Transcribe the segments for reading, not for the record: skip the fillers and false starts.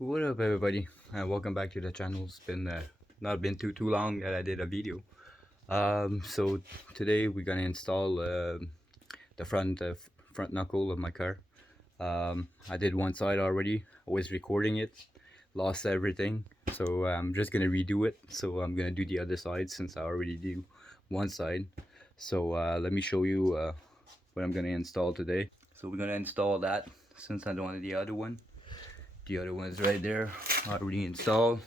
What up, everybody? Welcome back to the channel. It's been not been too long that I did a video. So today we're gonna install the front knuckle of my car. I did one side already. I was recording it, lost everything, so I'm just gonna redo it. So I'm gonna do the other side since I already do one side. So let me show you what I'm gonna install today. So we're gonna install that since I don't want the other one. The other one is right there, already installed.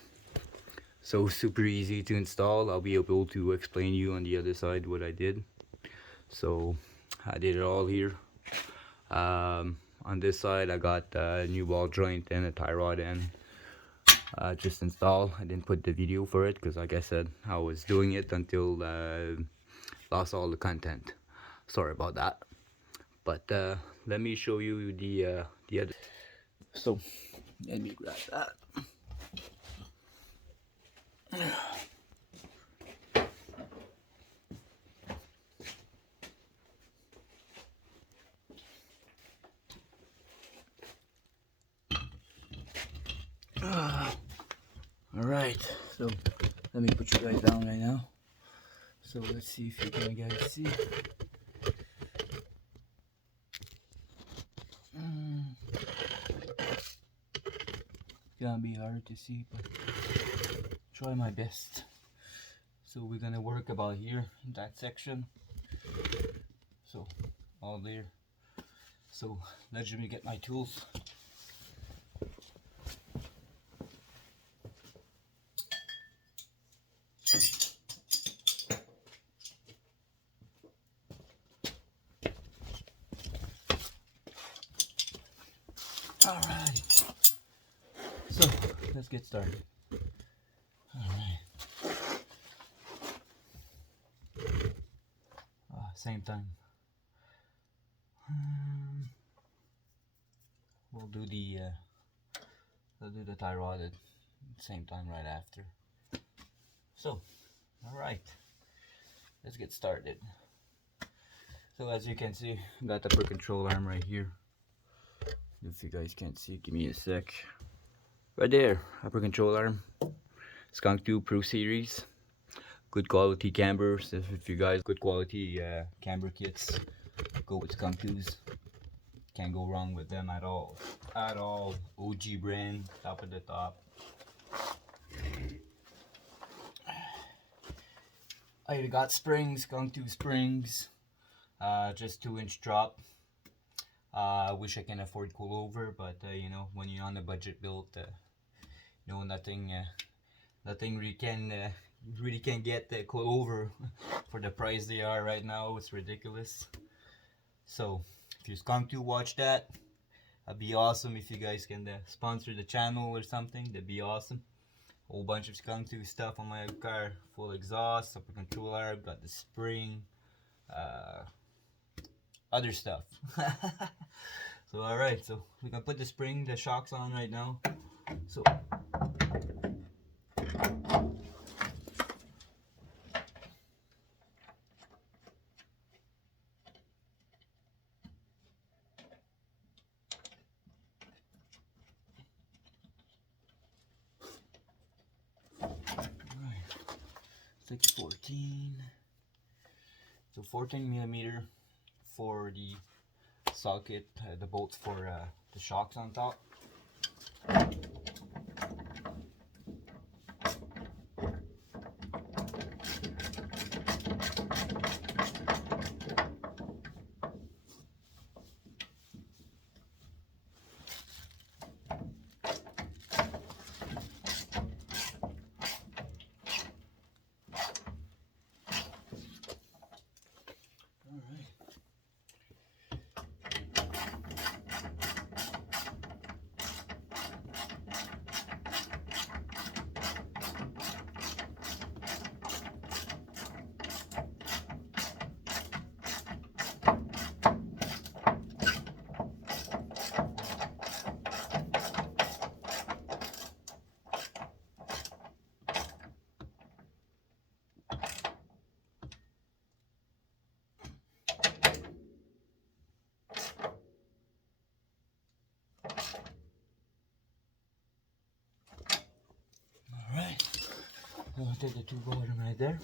So super easy to install. I'll be able to explain you on the other side what I did. So I did it all here. On this side I got a new ball joint and a tie rod and just installed. I didn't put the video for it because, like I said, I was doing it until lost all the content. Sorry about that. But let me show you the other. So let me grab that. Alright, so let me put you guys down right now. So let's see if you can guys see. It's gonna be hard to see, but try my best. So we're gonna work about here in that section. So all there. So let me get my tools. Alright, so let's get started. Alright. Same time. We'll do the tie rod at the same time right after. So, alright, let's get started. So as you can see, I got the upper control arm right here. If you guys can't see, give me a sec. Right there, upper control arm. Skunk 2 Pro Series. Good quality cambers. If you guys good quality camber kits, go with Skunk 2s. Can't go wrong with them at all. At all. OG brand, top of the top. I got springs, Skunk 2 springs. Just 2-inch drop. I wish I can afford coilover, but you know, when you're on a budget build, you know, nothing really can't get the coilover for the price they are right now. It's ridiculous. So if you Skunk 2 watch that, that'd be awesome. If you guys can sponsor the channel or something, that'd be awesome. Whole bunch of Skunk 2 stuff on my car. Full exhaust, upper control arm, got the spring, other stuff. So alright, so we can put the spring, the shocks on right now. So alright, 614. So 14mm for the socket, the bolts for the shocks on top. gonna take the 2 bottom right there.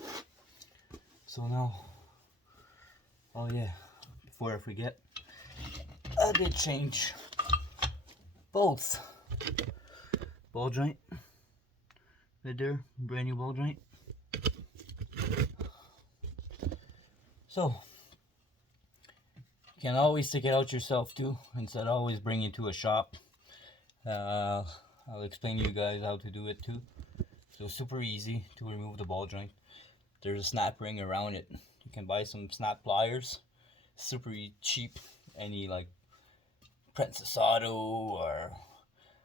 So now, oh yeah, before I forget, I did change both ball joint right there, brand new ball joint. So you can always take it out yourself too, instead of always bringing it to a shop. I'll explain to you guys how to do it too. So super easy to remove the ball joint. There's a snap ring around it. You can buy some snap pliers, super cheap. Any like Princess Auto or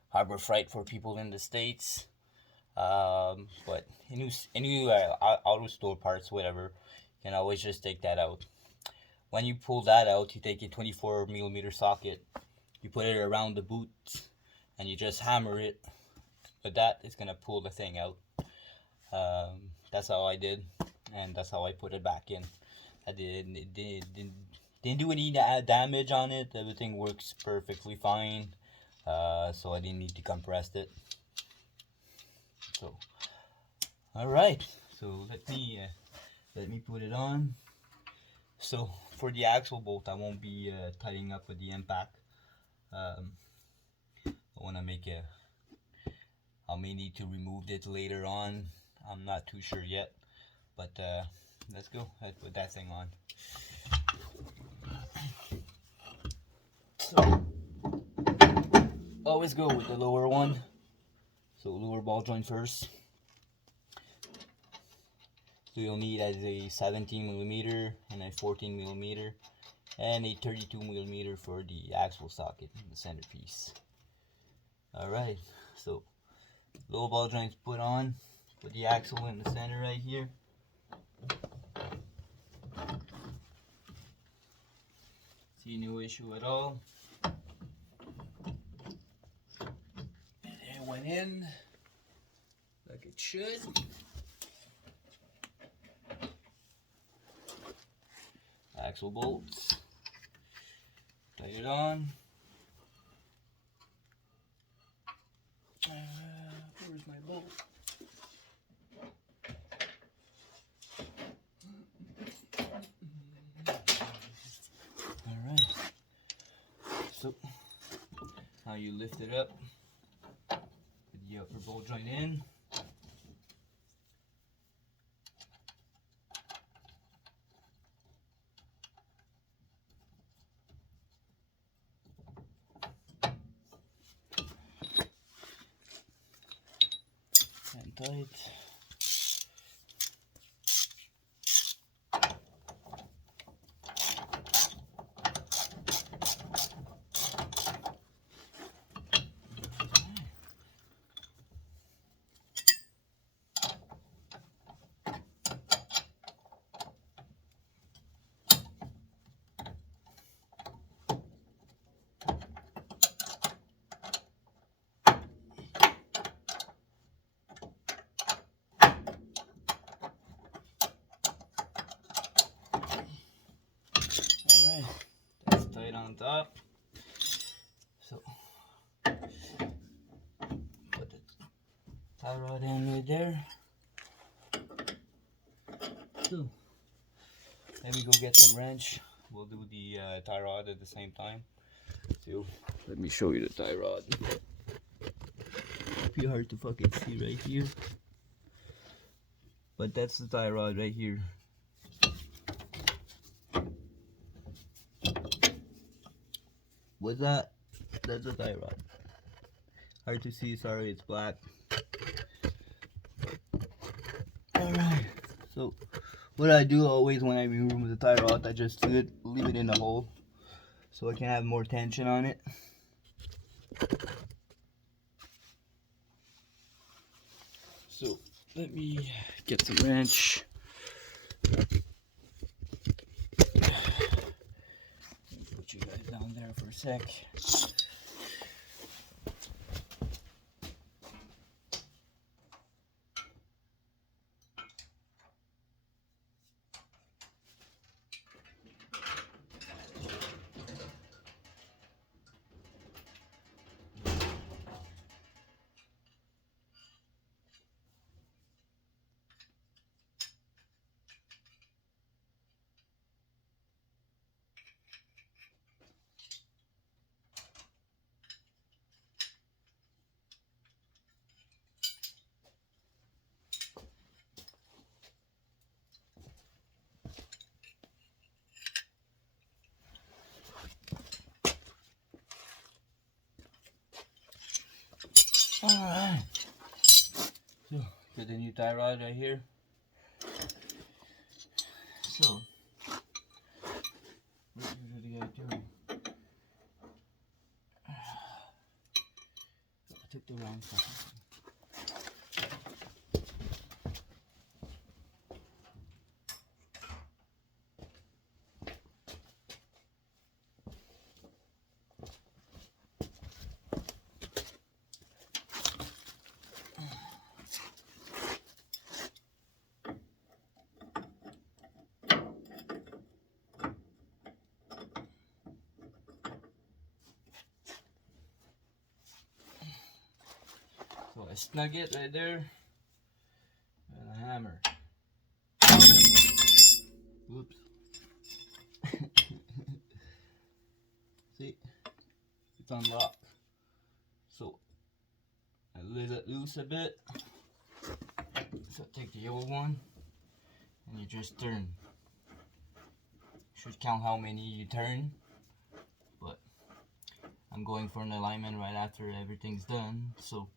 Harbor Freight for people in the States. But any auto store parts, whatever, you can always just take that out. When you pull that out, you take a 24mm socket, you put it around the boot, and you just hammer it. But that is gonna pull the thing out. That's how I did, and that's how I put it back in. I didn't do any damage on it. Everything works perfectly fine. So I didn't need to compress it. So, all right. So let me put it on. So for the axle bolt, I won't be tightening up with the impact. I want to make a. I may need to remove it later on. I'm not too sure yet, but let's go. Let's put that thing on. So always go with the lower one. So lower ball joint first. So you'll need a 17mm and a 14mm and a 32mm for the axle socket in the centerpiece. Alright, so lower ball joints put on. Put the axle in the center right here. See, no issue at all. It went in like it should. Axle bolts. Tie it on. Where's my bolt? Alright. So, now you lift it up. Put the upper bolt joint in. And tight. Alright, that's tight on top. So, put the tie rod in right there. So, let me go get some wrench. We'll do the tie rod at the same time. So, let me show you the tie rod. Pretty hard to fucking see right here. But that's the tie rod right here. What's that? That's a tie rod. Hard to see, sorry, it's black. Alright, so what I do always when I remove the tie rod, I just leave it in the hole so I can have more tension on it. So let me get some wrench. Put you guys down there for a sec. Alright. So, got the new tie rod right here. So, what usually I do? I took the wrong side. So I snug it right there and a hammer. Whoops. See, it's unlocked. So I let it loose a bit. So take the yellow one and you just turn. Should count how many you turn, but I'm going for an alignment right after everything's done, so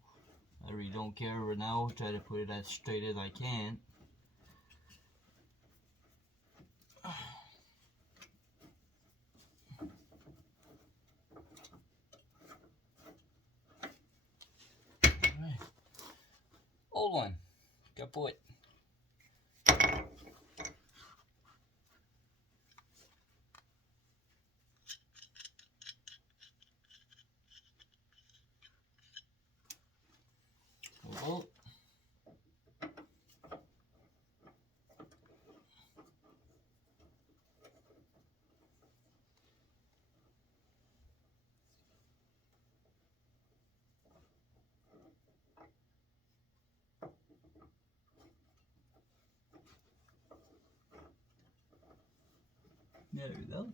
I really don't care right now. Try to put it as straight as I can. Alright. Old one. Kaput. Bolt. There we go.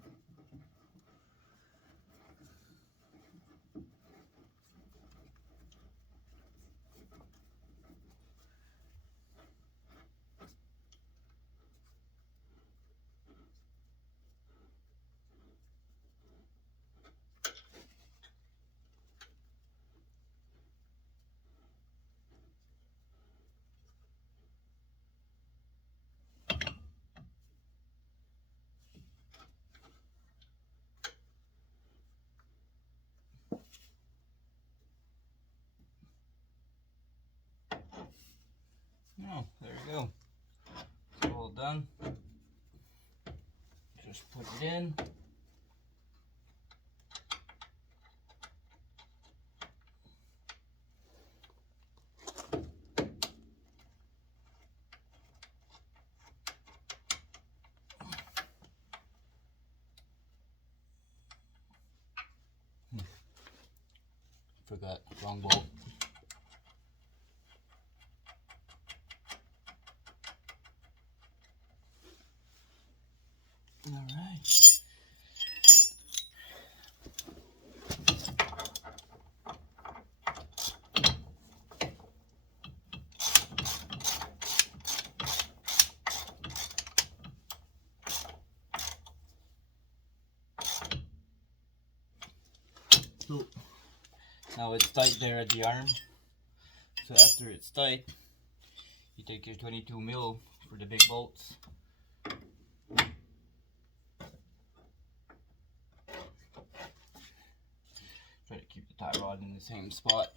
Oh, there we go. It's all done. Just put it in. Forgot, wrong bolt. Alright. So now it's tight there at the arm. So after it's tight, you take your 22 mil for the big bolts. Try to keep the tie rod in the same spot.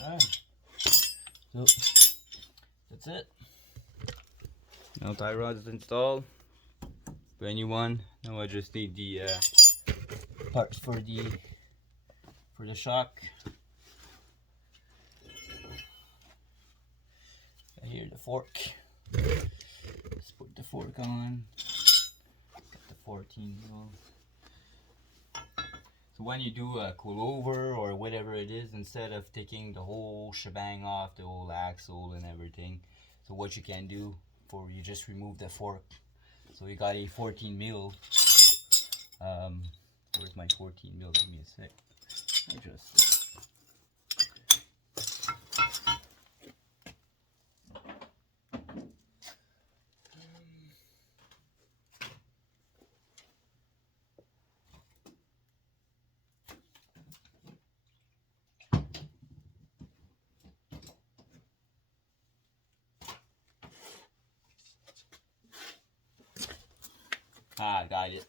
Alright, so that's it. Now tie rod is installed. Brand new one. Now I just need the parts for the shock. Here the fork. Let's put the fork on. Got the 14 mil. So when you do a coilover or whatever it is, instead of taking the whole shebang off, the whole axle and everything, so what you can do, you just remove the fork. So you got a 14 mil Where's my 14 mil? Give me a sec. Adjust it. Ah, got it.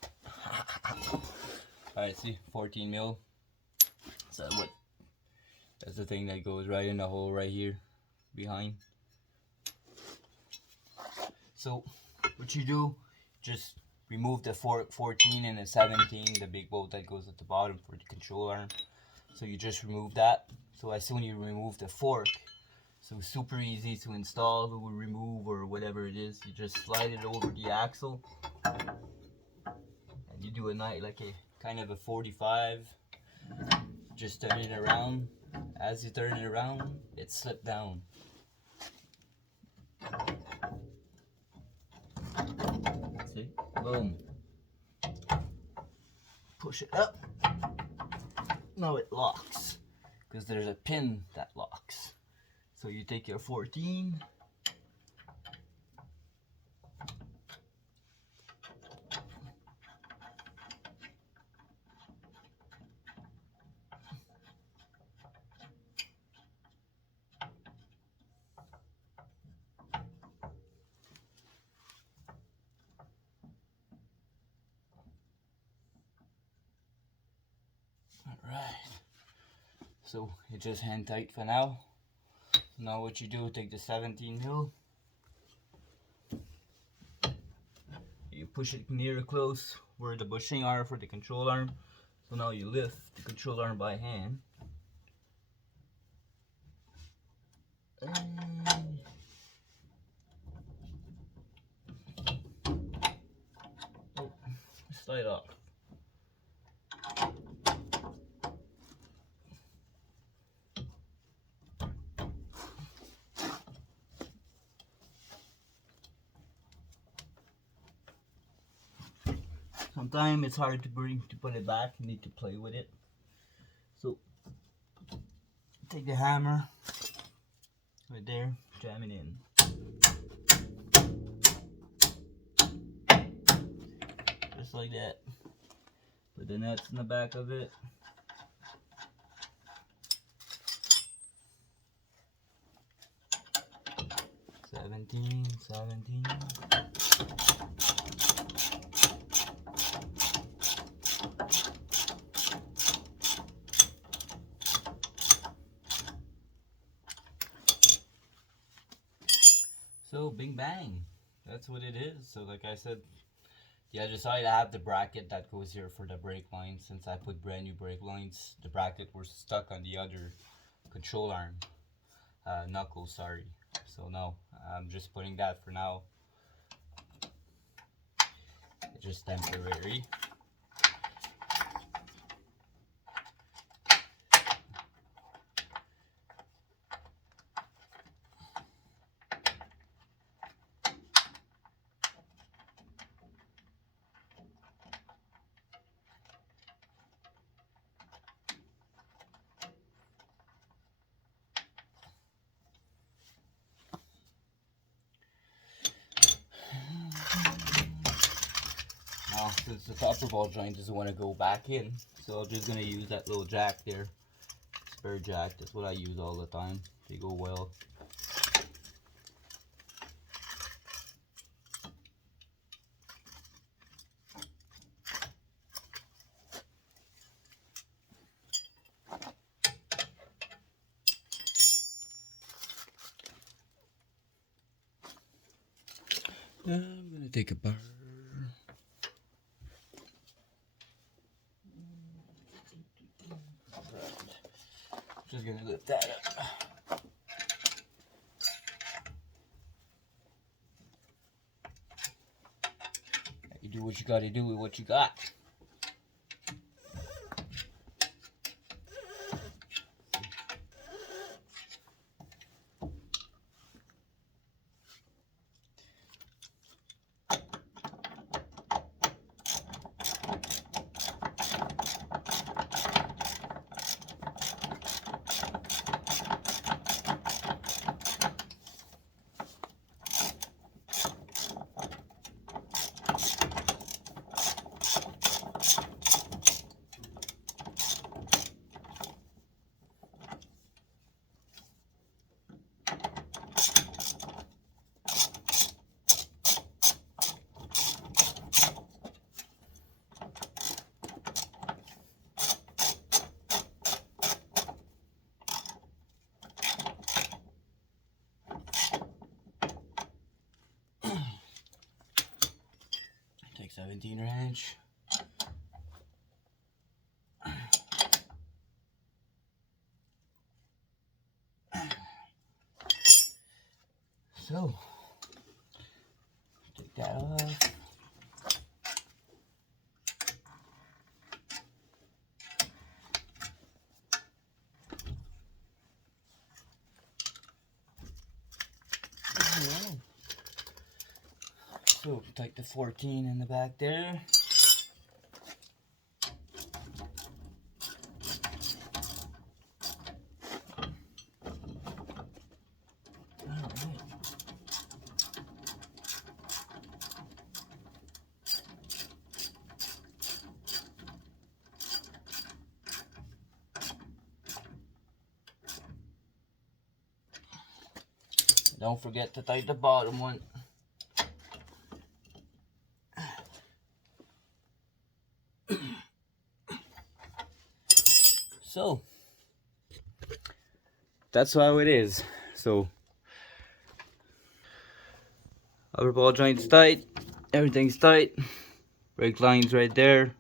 Alright, see, 14 mil. So what? That's the thing that goes right in the hole right here behind. So what you do, just remove the 14 and the 17, the big bolt that goes at the bottom for the control arm. So you just remove that. So as soon as you remove the fork, so super easy to install or remove or whatever it is, you just slide it over the axle and you do a night like a kind of a 45. Just turn it around. As you turn it around, it slips down. See? Boom. Push it up. Now it locks because there's a pin that locks. So you take your 14. Alright. So it's just hand tight for now. Now what you do, take the 17 mil. You push it near close where the bushing are for the control arm. So now you lift the control arm by hand. Oh, slide off. Sometimes it's hard to put it back. You need to play with it. So take the hammer right there, jam it in. Just like that. Put the nuts in the back of it. Seventeen. So bing bang, that's what it is. So like I said, the other side I have the bracket that goes here for the brake lines. Since I put brand new brake lines, the bracket was stuck on the other control arm knuckle, sorry. So no, I'm just putting that for now. It's just temporary. Now, since the upper ball joint doesn't want to go back in, so I'm just going to use that little jack there. Spare jack, that's what I use all the time. They go well. I'm going to take a bar. Just gonna lift that up. You do what you gotta do with what you got. 17 wrench. So, take that off. So, take the 14 in the back there. Don't forget to tighten the bottom one. So, that's how it is. So, our ball joint's tight, everything's tight. Brake line's right there.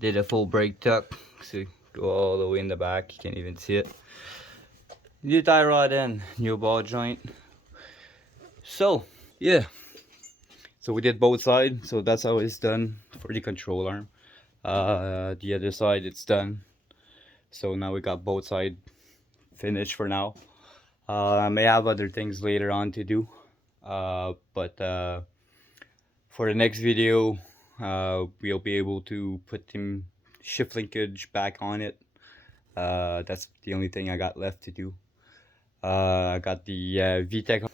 Did a full brake tuck, so go all the way in the back. You can't even see it. New tie rod in, new ball joint. So, yeah. So we did both sides. So that's how it's done for the control arm. The other side, it's done. So now we got both sides finished for now. I may have other things later on to do. But for the next video, we'll be able to put the shift linkage back on it. That's the only thing I got left to do. I got the VTEC,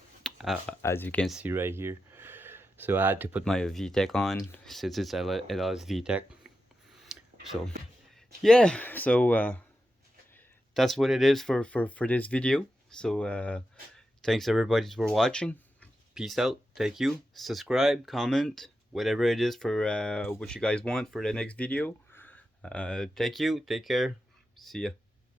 as you can see right here. So I had to put my VTEC on since it has VTEC. So yeah, so that's what it is for this video. So thanks everybody for watching. Peace out. Thank you. Subscribe, comment, whatever it is for what you guys want for the next video. Thank you. Take care. See ya.